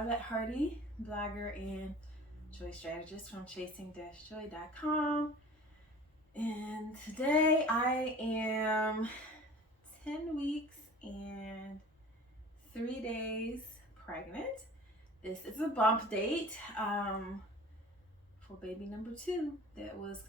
Arlette Hardy, blogger and joy strategist from chasing-joy.com. And today I am 10 weeks and 3 days pregnant. This is a bump date for baby number 2 that was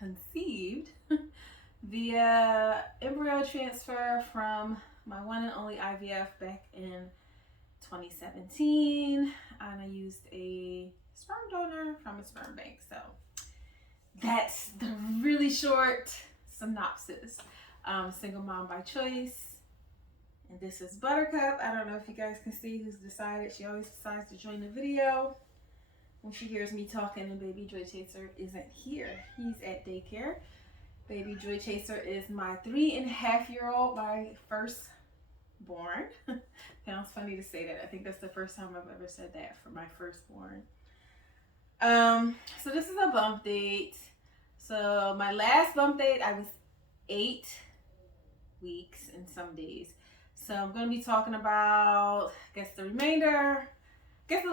conceived via embryo transfer from my one and only IVF back in 2017, and I used a sperm donor from a sperm bank. So that's the really short synopsis. Single mom by choice, and this is Buttercup. I don't know if you guys can see who's decided. She always decides to join the video when she hears me talking and baby Joy Chaser isn't here. He's at daycare. Baby Joy Chaser is my 3.5-year-old, my firstborn. Sounds funny to say that. I think that's the first time I've ever said that for my firstborn. So this is a bump date. So my last bump date, I was 8 weeks and some days. So I'm going to be talking about, the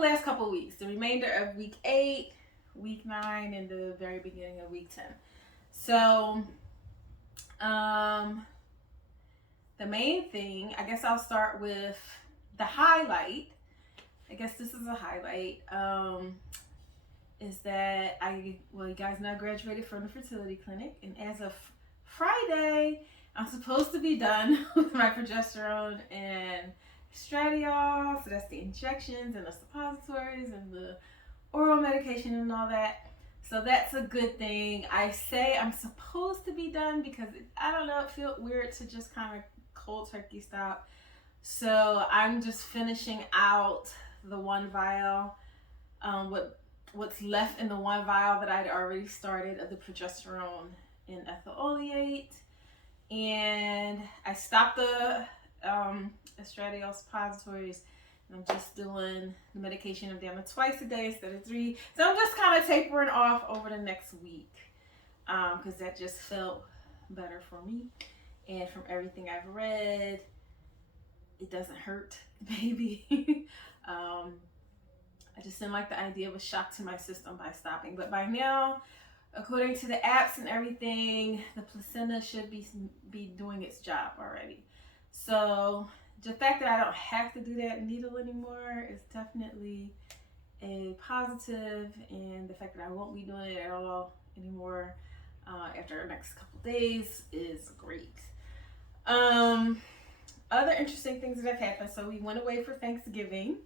last couple weeks. The remainder of week 8, week 9, and the very beginning of week 10. So, the main thing, I guess I'll start with the highlight. I guess this is a highlight, is that you guys know I graduated from the fertility clinic, and as of Friday, I'm supposed to be done with my progesterone and estradiol. So that's the injections and the suppositories and the oral medication and all that. So that's a good thing. I say I'm supposed to be done because I don't know, it feels weird to just kind of cold turkey stop. So I'm just finishing out the one vial, what's left in the one vial that I'd already started of the progesterone and ethyl oleate. And I stopped the estradiol suppositories. I'm just doing the medication. I'm down to twice a day instead of 3. So I'm just kind of tapering off over the next week because that just felt better for me. And from everything I've read, it doesn't hurt the baby. I just didn't like the idea of a shock to my system by stopping. But by now, according to the apps and everything, the placenta should be doing its job already. So the fact that I don't have to do that needle anymore is definitely a positive, and the fact that I won't be doing it at all anymore after the next couple days is great. Other interesting things that have happened. So we went away for Thanksgiving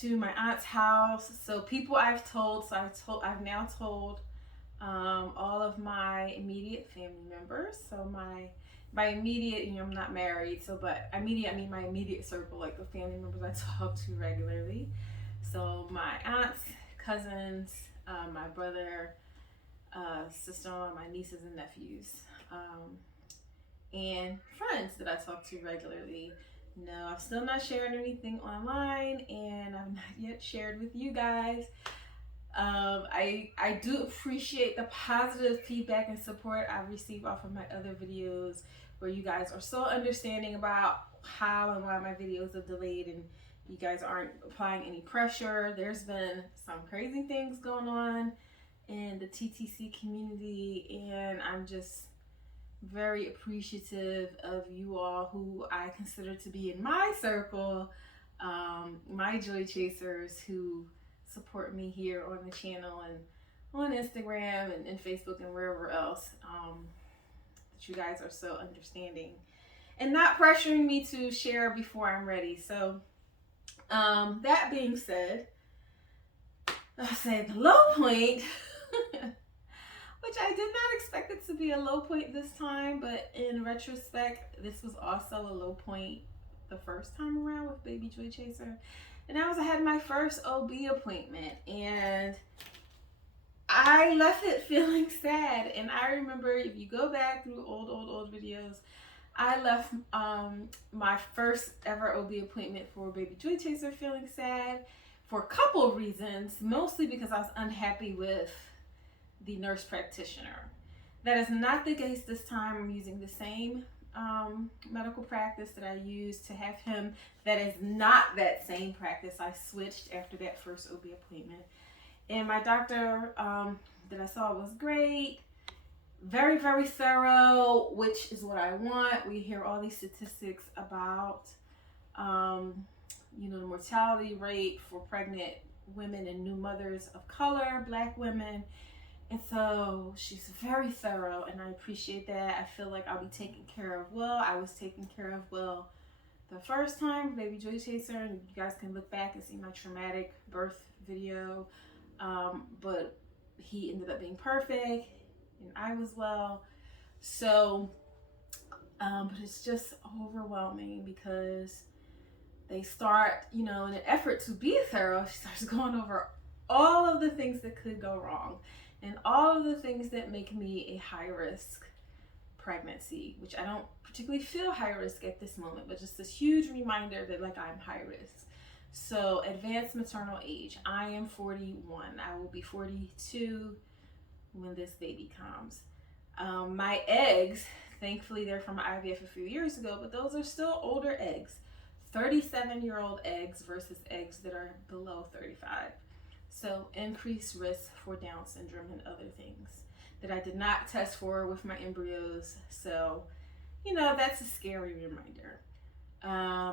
to my aunt's house. So people I've now told all of my immediate family members. So by immediate, I'm not married, so but immediate, I mean my immediate circle, like the family members I talk to regularly. So my aunts, cousins, my brother, sister-in-law, my nieces and nephews, and friends that I talk to regularly. No, I've still not shared anything online, and I've not yet shared with you guys. I do appreciate the positive feedback and support I've received off of my other videos, where you guys are so understanding about how and why my videos are delayed, and you guys aren't applying any pressure. There's been some crazy things going on in the TTC community, and I'm just very appreciative of you all who I consider to be in my circle, my joy chasers who support me here on the channel and on Instagram and Facebook and wherever else. That you guys are so understanding and not pressuring me to share before I'm ready. So that being said, I'll say the low point, which I did not expect it to be a low point this time, but in retrospect, this was also a low point the first time around with baby Joy Chaser. And I had my first OB appointment, and I left it feeling sad. And I remember, if you go back through old videos, I left my first ever OB appointment for baby Joy Chaser feeling sad for a couple of reasons, mostly because I was unhappy with the nurse practitioner. That is not the case this time. I'm using the same medical practice that I used to have him. That is not that same practice. I switched after that first OB appointment. And my doctor that I saw was great. Very, very thorough, which is what I want. We hear all these statistics about, the mortality rate for pregnant women and new mothers of color, Black women. And so she's very thorough, and I appreciate that. I feel like I'll be taken care of well. I was taken care of well the first time, Baby Joy Chaser, and you guys can look back and see my traumatic birth video. But he ended up being perfect, and I was well. So, but it's just overwhelming because they start, in an effort to be thorough, she starts going over all of the things that could go wrong and all of the things that make me a high risk pregnancy, which I don't particularly feel high risk at this moment, but just this huge reminder that I'm high risk. So advanced maternal age, I am 41. I will be 42 when this baby comes. My eggs, thankfully they're from IVF a few years ago, but those are still older eggs. 37-year-old eggs versus eggs that are below 35. So increased risk for Down syndrome and other things that I did not test for with my embryos. So, that's a scary reminder.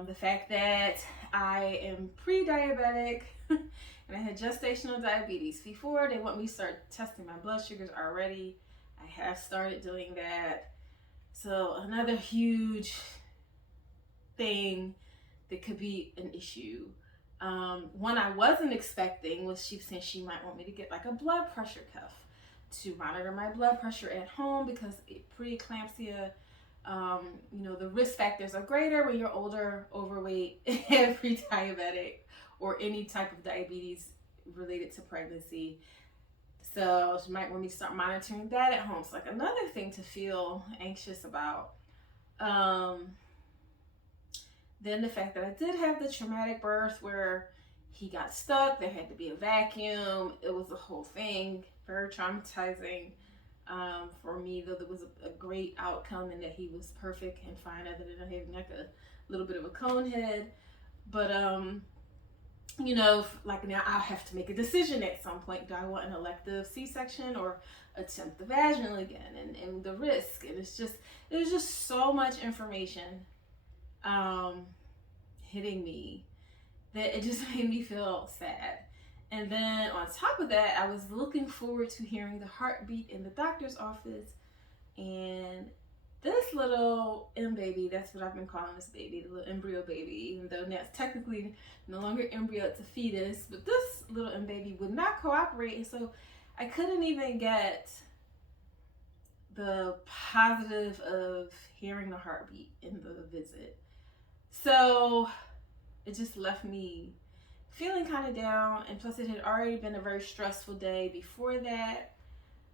The fact that I am pre-diabetic and I had gestational diabetes. Before they want me to start testing my blood sugars already, I have started doing that. So another huge thing that could be an issue. One I wasn't expecting was she saying she might want me to get a blood pressure cuff to monitor my blood pressure at home because preeclampsia, the risk factors are greater when you're older, overweight, and pre-diabetic, or any type of diabetes related to pregnancy. So she might want me to start monitoring that at home. So another thing to feel anxious about. Then the fact that I did have the traumatic birth where he got stuck, there had to be a vacuum. It was a whole thing, very traumatizing for me, though there was a great outcome in that he was perfect and fine other than having a little bit of a cone head. But, now I'll have to make a decision at some point. Do I want an elective C-section or attempt the vaginal again, and the risk? And it was just so much information hitting me that it just made me feel sad. And then on top of that, I was looking forward to hearing the heartbeat in the doctor's office. And this little M-baby, that's what I've been calling this baby, the little embryo baby, even though now it's technically no longer embryo, it's a fetus, but this little M-baby would not cooperate. And so I couldn't even get the positive of hearing the heartbeat in the visit. So it just left me feeling kind of down, and plus it had already been a very stressful day before that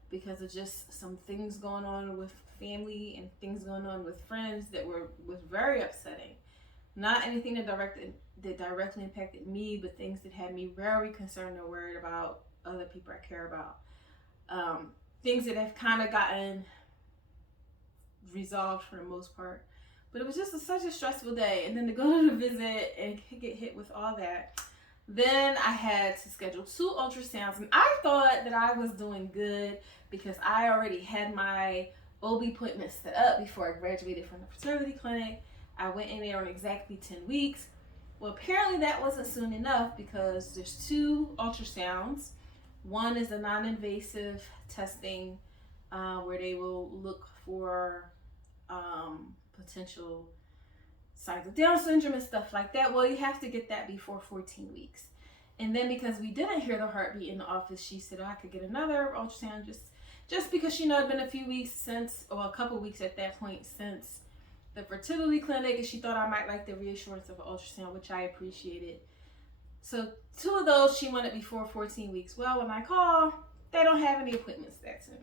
because of just some things going on with family and things going on with friends that was very upsetting. Not anything that directly impacted me, but things that had me very concerned or worried about other people I care about. Things that have kind of gotten resolved for the most part. But it was just such a stressful day. And then to go to the visit and get hit with all that. Then I had to schedule 2 ultrasounds. And I thought that I was doing good because I already had my OB appointment set up before I graduated from the fertility clinic. I went in there on exactly 10 weeks. Well, apparently that wasn't soon enough because there's 2 ultrasounds. One is a non-invasive testing where they will look for potential signs of Down syndrome and stuff like that. Well, you have to get that before 14 weeks. And then because we didn't hear the heartbeat in the office, she said I could get another ultrasound just because it'd been a few weeks since, or a couple weeks at that point since the fertility clinic, and she thought I might like the reassurance of an ultrasound, which I appreciated. So 2 of those she wanted before 14 weeks. Well, when I call, they don't have any appointments that soon.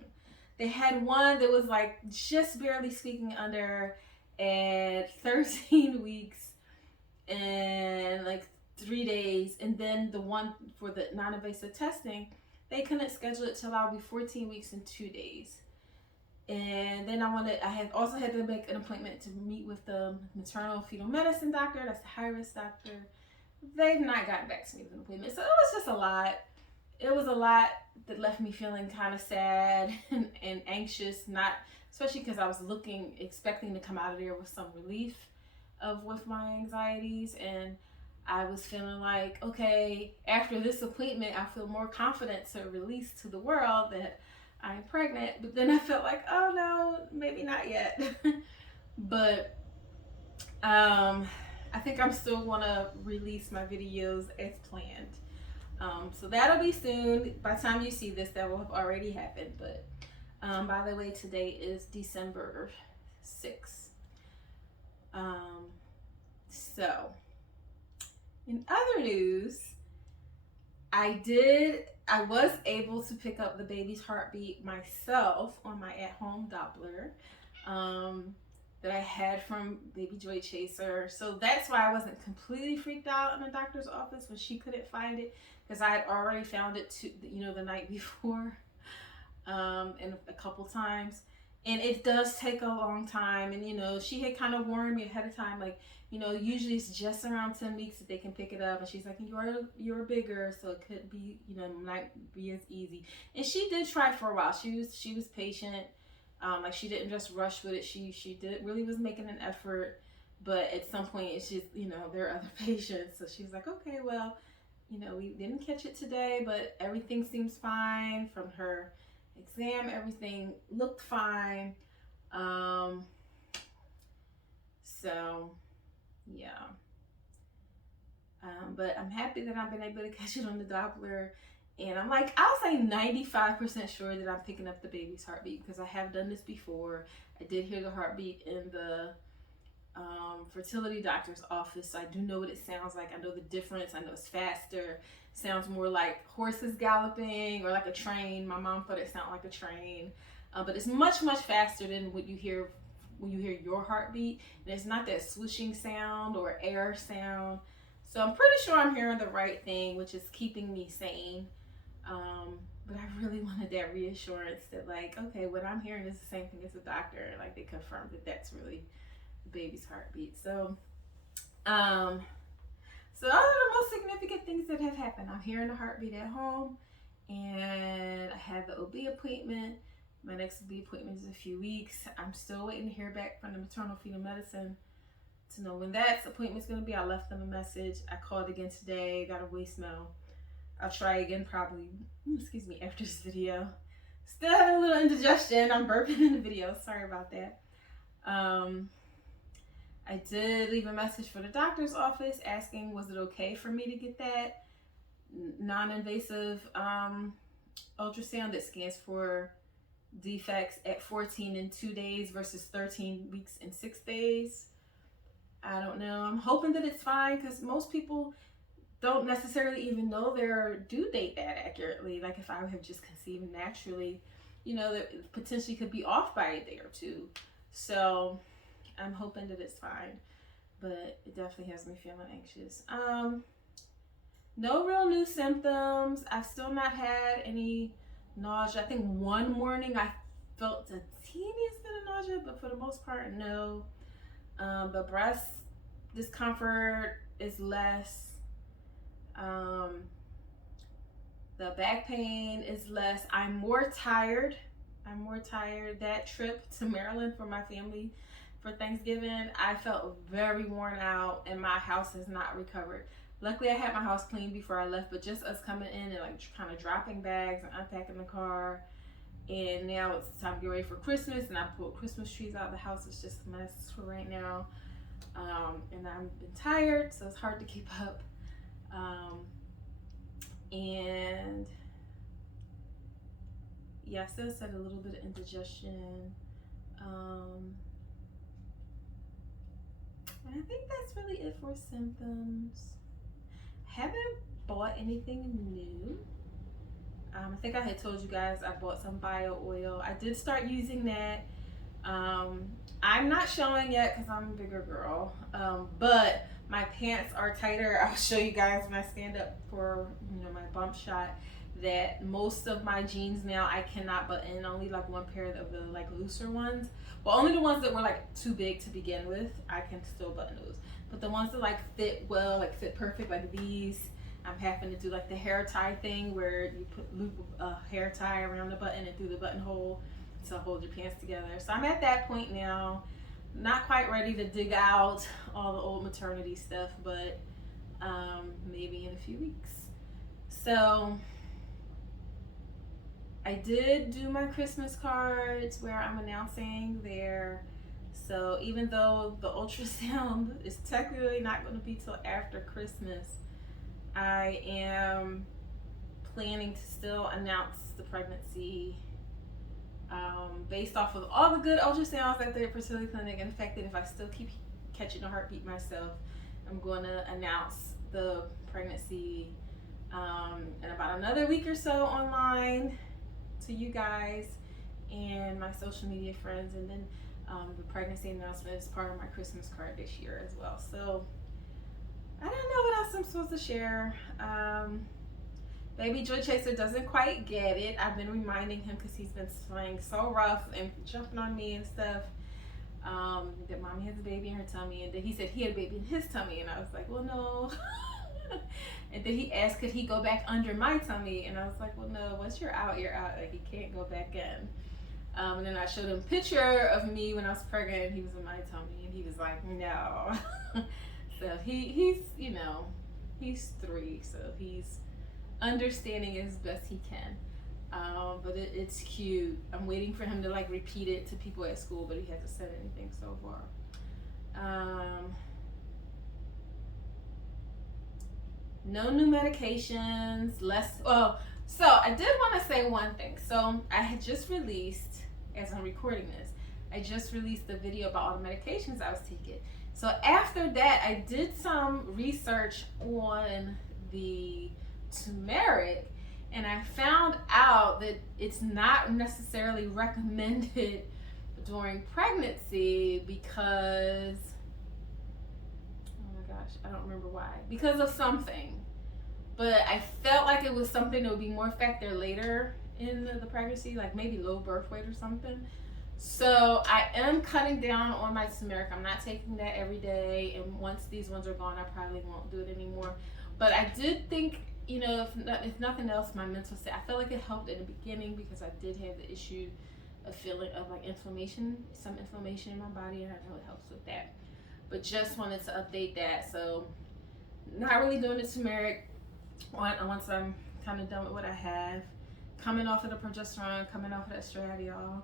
They had one that was just barely squeaking under at 13 weeks and 3 days. And then the one for the non-invasive testing, they couldn't schedule it till I'll be 14 weeks and 2 days. And then I had also had to make an appointment to meet with the maternal fetal medicine doctor. That's the high risk doctor. They've not gotten back to me with an appointment. So it was just a lot. It was a lot that left me feeling kind of sad and anxious, not especially because I was expecting to come out of there with some relief with my anxieties. And I was feeling like, okay, after this appointment, I feel more confident to release to the world that I'm pregnant. But then I felt like, oh no, maybe not yet. But I think I'm still gonna release my videos as planned. So that'll be soon. By the time you see this, that will have already happened. But by the way, today is December 6th. So in other news, I was able to pick up the baby's heartbeat myself on my at-home Doppler that I had from Baby Joy Chaser. So that's why I wasn't completely freaked out in the doctor's office when she couldn't find it, because I had already found it the night before and a couple times. And it does take a long time. And, she had kind of warned me ahead of time, like, usually it's just around 10 weeks that they can pick it up. And she's like, you're bigger, so it could be, might be as easy. And she did try for a while. She was patient. Like, she didn't just rush with it. She really was making an effort. But at some point, it's just, there are other patients. So she was like, okay, well, we didn't catch it today, but everything seems fine from her exam. Everything looked fine. So yeah. But I'm happy that I've been able to catch it on the Doppler. And I'm like, I'll say 95% sure that I'm picking up the baby's heartbeat, because I have done this before. I did hear the heartbeat in the fertility doctor's office, so I do know what it sounds like. I know the difference. I know it's faster. Sounds more like horses galloping or like a train. My mom thought it sounded like a train, but it's much, much faster than what you hear when you hear your heartbeat. And it's not that swooshing sound or air sound. So I'm pretty sure I'm hearing the right thing, which is keeping me sane. But I really wanted that reassurance that, like, okay, what I'm hearing is the same thing as the doctor. Like, they confirmed that that's really the baby's heartbeat. So those are the most significant things that have happened. I'm hearing the heartbeat at home, and I had the OB appointment. My next OB appointment is in a few weeks. I'm still waiting to hear back from the maternal fetal medicine to know when that appointment's going to be. I left them a message. I called again today, got a voicemail. I'll try again probably, after this video. Still having a little indigestion. I'm burping in the video. Sorry about that. I did leave a message for the doctor's office asking, was it okay for me to get that non-invasive ultrasound that scans for defects at 14 and 2 days versus 13 weeks and 6 days. I don't know. I'm hoping that it's fine, because most people don't necessarily even know their due date that accurately. Like, if I have just conceived naturally, that potentially could be off by a day or two. So I'm hoping that it's fine, but it definitely has me feeling anxious. No real new symptoms. I've still not had any nausea. I think one morning I felt the teeniest bit of nausea, but for the most part, no. The breast discomfort is less. The back pain is less. I'm more tired. That trip to Maryland for my family for Thanksgiving, I felt very worn out, and my house has not recovered. Luckily, I had my house clean before I left, but just us coming in and like kind of dropping bags and unpacking the car. And now it's time to get ready for Christmas, and I pulled Christmas trees out of the house. It's just a mess for right now. And I've been tired, so it's hard to keep up. And yeah, I still said a little bit of indigestion. And I think that's really it for symptoms. Haven't bought anything new. I think I had told you guys I bought some bio oil. I did start using that. I'm not showing yet because I'm a bigger girl, but my pants are tighter. I'll show you guys when I stand up for my bump shot that most of my jeans now I cannot button. Only like one pair of the like looser ones. Well, only the ones that were like too big to begin with, I can still button those. But the ones that like fit well, like fit perfect, like these, I'm having to do like the hair tie thing where you loop a hair tie around the button and through the buttonhole to hold your pants together. So I'm at that point now. Not quite ready to dig out all the old maternity stuff, but maybe in a few weeks. So I did do my Christmas cards where I'm announcing there. So even though the ultrasound is technically not going to be till after Christmas, I am planning to still announce the pregnancy based off of all the good ultrasounds at the fertility clinic. And the fact that if I still keep catching a heartbeat myself, I'm going to announce the pregnancy in about another week or so online to you guys and my social media friends. And then the pregnancy announcement is part of my Christmas card this year as well. So I don't know what else I'm supposed to share. Baby Joy Chaser doesn't quite get it. I've been reminding him because he's been playing so rough and jumping on me and stuff. That mommy has a baby in her tummy, and then he said he had a baby in his tummy, and I was like, well, no. And then he asked, could he go back under my tummy? And I was like, well, no, once you're out, you're out. Like, he can't go back in. And then I showed him a picture of me when I was pregnant, and he was in my tummy, and he was like, no. So he's, you know, he's 3, so he's understanding as best he can. But it's cute. I'm waiting for him to like repeat it to people at school, but he hasn't said anything so far. No new medications, so I did want to say one thing. So I had just released, as I'm recording this, I just released a video about all the medications I was taking. So after that, I did some research on the turmeric, and I found out that it's not necessarily recommended during pregnancy because, oh my gosh, I don't remember why, because of something. But I felt like it was something that would be more effective later in the pregnancy, like maybe low birth weight or something. So I am cutting down on my turmeric. I'm not taking that every day, and once these ones are gone, I probably won't do it anymore. But I did think, you know, if nothing else, my mental state, I felt like it helped in the beginning because I did have the issue of feeling of like inflammation, some inflammation in my body, and I know it helps with that. But just wanted to update that. So not really doing the turmeric once I'm kind of done with what I have. Coming off of the progesterone, coming off of that estradiol.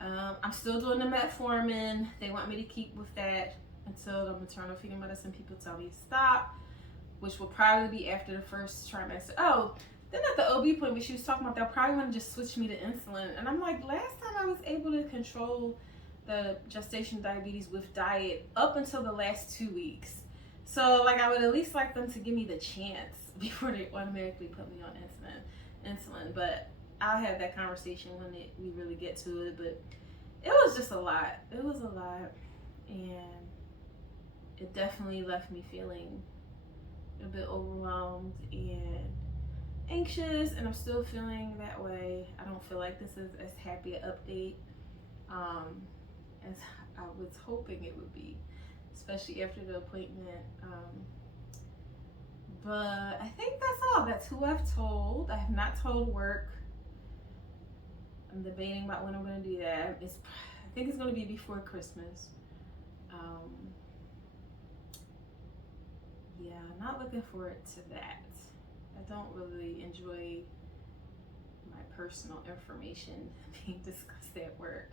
I'm still doing the metformin. They want me to keep with that until the maternal feeding medicine people tell me to stop, which will probably be after the first trimester. Oh, then at the OB point, when she was talking about they'll probably want to just switch me to insulin. And I'm like, last time I was able to control the gestation diabetes with diet up until the last 2 weeks. So like I would at least like them to give me the chance before they automatically put me on insulin. But I'll have that conversation when we really get to it. But it was just a lot. It was a lot. And it definitely left me feeling a bit overwhelmed and anxious, and I'm still feeling that way. I don't feel like this is as happy an update as I was hoping it would be, especially after the appointment. But I think that's all. That's who I've told. I have not told work. I'm debating about when I'm going to do that. I think it's going to be before Christmas. Yeah, not looking forward to that. I don't really enjoy my personal information being discussed at work.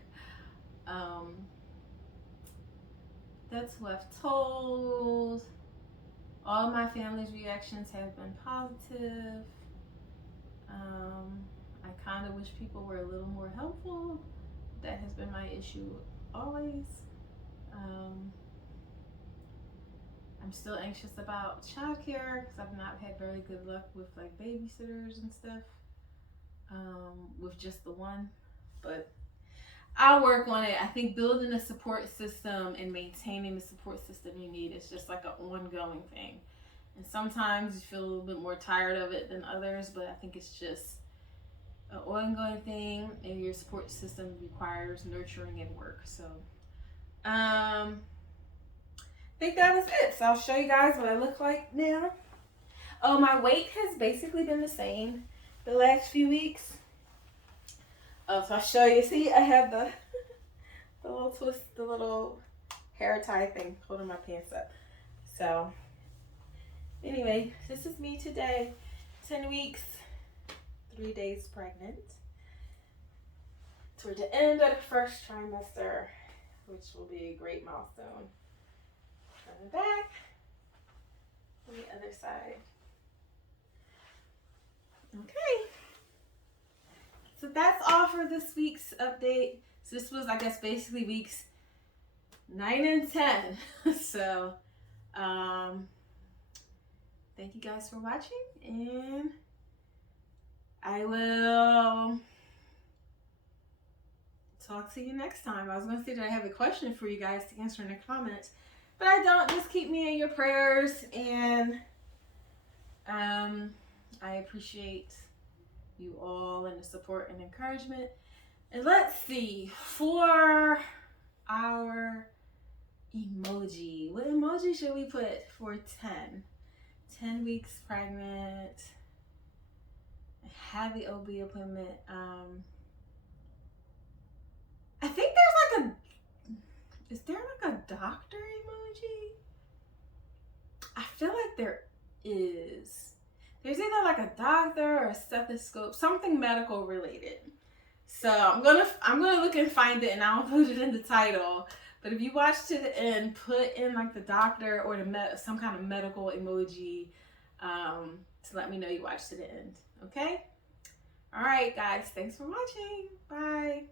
That's who I've told. All my family's reactions have been positive. I kind of wish people were a little more helpful. That has been my issue always. I'm still anxious about childcare because I've not had very good luck with like babysitters and stuff, with just the one. But I'll work on it. I think building a support system and maintaining the support system you need is just like an ongoing thing. And sometimes you feel a little bit more tired of it than others, but I think it's just an ongoing thing, and your support system requires nurturing and work. So, I think that was it. So I'll show you guys what I look like now. Oh, my weight has basically been the same the last few weeks. Oh, so I'll show you. See, I have the little twist, the little hair tie thing holding my pants up. So anyway, this is me today. 10 weeks, 3 days pregnant. Toward the end of the first trimester, which will be a great milestone. Turn it back on the other side. Okay. So that's all for this week's update. So this was, I guess, basically weeks 9 and 10. So, thank you guys for watching, and I will talk to you next time. I was going to say that I have a question for you guys to answer in the comments, but I don't. Just keep me in your prayers, and I appreciate you all and the support and encouragement. And let's see, for our emoji, what emoji should we put for 10? 10 weeks pregnant, had the OB appointment. I think there's like is there like a doctor emoji? I feel like there is. There's either like a doctor or a stethoscope, something medical related. So I'm gonna look and find it, and I'll put it in the title. But if you watch to the end, put in like the doctor or some kind of medical emoji to let me know you watched to the end. Okay? All right, guys. Thanks for watching. Bye.